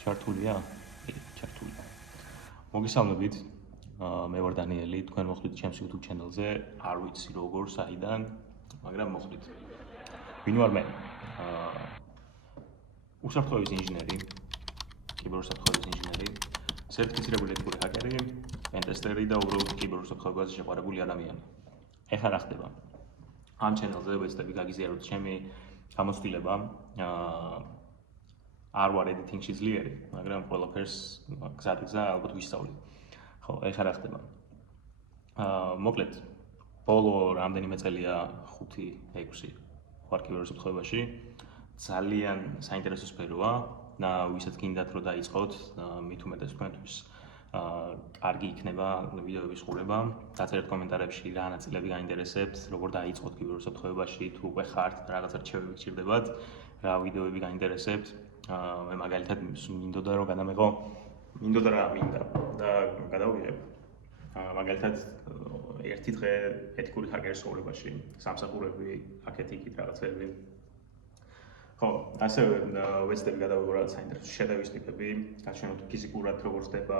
ჩართულია? ჩართულია. მოგესალმებით. მე ვარ დანიელი, თქვენ მოხვდით ჩემს YouTube channel-ზე, არ ვიცი როგორ, საიდან, მაგრამ მოხვდით. ვინ ვარ მე? უსაფრთხოების ინჟინერი, კიბერუსაფრთხოების ინჟინერი, სერტიფიცირებული ეთიკური ჰაკერი, პენტესტერი და უბრალოდ კიბერუსაფრთხოებაზე შეყვარებული ადამიანი. ეხლა რა ხდება? ამ channel-ზე ვეცდები გაგიზიაროთ ჩემი გამოცდილება. არ ვარ editing-ში ძლიერი, მაგრამ ყველაფერს გზადგზა ალბათ ვისწავლი. ხო, ეხლა რა ხდება? მოკლედ, ბოლო რამდენიმე წელია 5-6 ვარ კიბერუსაფრთხოებაში. ძალიან საინტერესო სფეროა და ვისაც გინდათ რომ დაიწყოთ, მით უმეტეს თქვენთვის კარგი იქნება ვიდეოების ყურება. დაწერეთ კომენტარებში რა ნაწილები გაინტერესებთ, როგორ დაიწყოთ კიბერუსაფრთხოებაში, თუ უკვე ხართ, რაღაცა რჩევები გჭირდებათ, რა ვიდეოები გაინტერესებთ. მე მაგალითად მინდოდა რომ გადამეღო, მინდოდა რა მინდა და გადავიღებ. მაგალითად ერთი დღე ეთიკური ჰაკერის ცხოვრებაში, სამსახურები, აქეთ-იქით რაღაცები. ხო, ასევე ვეცდები გადავიღო რაღაც საინტერესო შეტევის ტიპები, გაჩვენოთ ფიზიკურად როგორ ხდება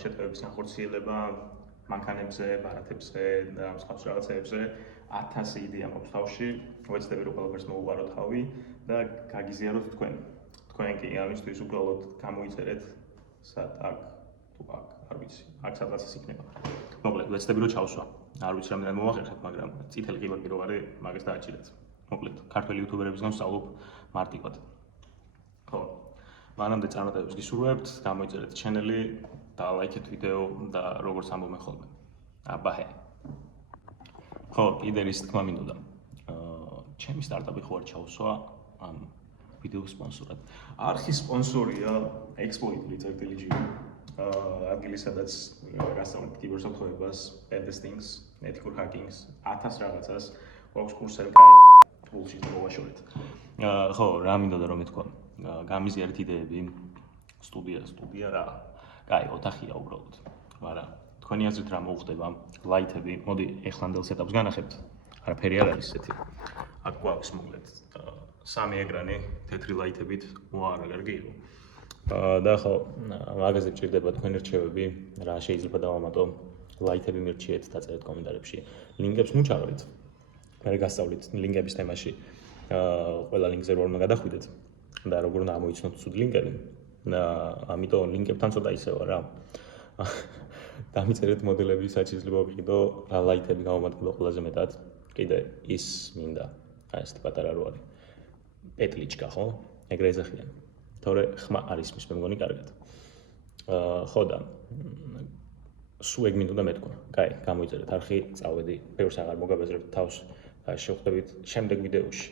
შეტევების განხორციელება, მანქანებზე, ბარათებზე და მსგავს რაღაცეებზე. 1000 იდეა მაქვს თავში, ვეცდები რომ ყველაფერს მოუყარო თავი და გაგიზიაროთ თქვენ. თქვენ კი ამისთვის უბრალოდ გამოიწერეთ სად აქ თუ აქ, არ ვიცი, აქ სადღაც იქნება. მოკლედ, ვეცდები რომ ჩავსვა. არ ვიცი რამდენად მოვახერხებ, მაგრამ წითელი ყივაკი რო არის, მაგას დააჭირეთ. მოკლედ, ქართველი იუთუბერებისგან ვსწავლობ მარტივად. ხო. მანამდე წარმატებებს გისურვებთ, გამოიწერეთ channel-ი და ლაიქეთ ვიდეო და როგორც ამბობენ ხოლმე. აბაჰე. ხო, კიდე რის თქმა მინდოდა. ჩემი სტარტაპი ხო არ ჩავსვა ამ ვიდეოს სპონსორად. არხის სპონსორია exploit.gg. ადგილი სადაც გასწავლეთ კიბერუსაფრთხოებას, pentestings, ethical hackings, 1000 რაღაცას, გვაქვს კურსები კაი, bullshit მოვაშორეთ. ხო, რა მინდოდა რომ მეთქვა? გამიზიარეთ იდეები, სტუდია რა. კაი, ოთახია უბრალოდ. მაგრამ თქვენი აზრით რა მოუხდება? ლაითები, მოდი ეხლანდელ სეტაპს განახებთ. არაფერი არ არის ესეთი. აქ გვაქვს მოკლედ 3 ეკრანი, თეთრი ლაითებით, რა კარგია. და ხო, მაგაზე გჭირდება თქვენი რჩევები, რა შეიძლება დავამატო, ლაითები მირჩიეთ, დაწერეთ კომენტარებში. ლინკებს მუჩაღრით. მე გასწავლით ლინკების თემაში. ყველა ლინკზე რომ უნდა გადახვიდეთ და როგორ უნდა ამოიცნოთ ცუდ ლინკები. და ამიტომ ლინკებთან ცოტა ისევა რა. დამიწერეთ მოდელების საჩიზლება ვიყიდო, რა ლაითები გავამატებო ყველაზე მეტად. კიდე ის მინდა. აი ეს პატარა რო არის. პეტლიჩკა ხო? ეგრე ეძახიან. თორე ხმა არის მის მე მგონი კარგად. ხო და სულ ეგ მინდოდა მეთქვა. კაი, გამოიწერეთ არხი, წავედი. ბევრს აღარ მოგაბეზრებთ თავს და შევხვდებით შემდეგ ვიდეოში.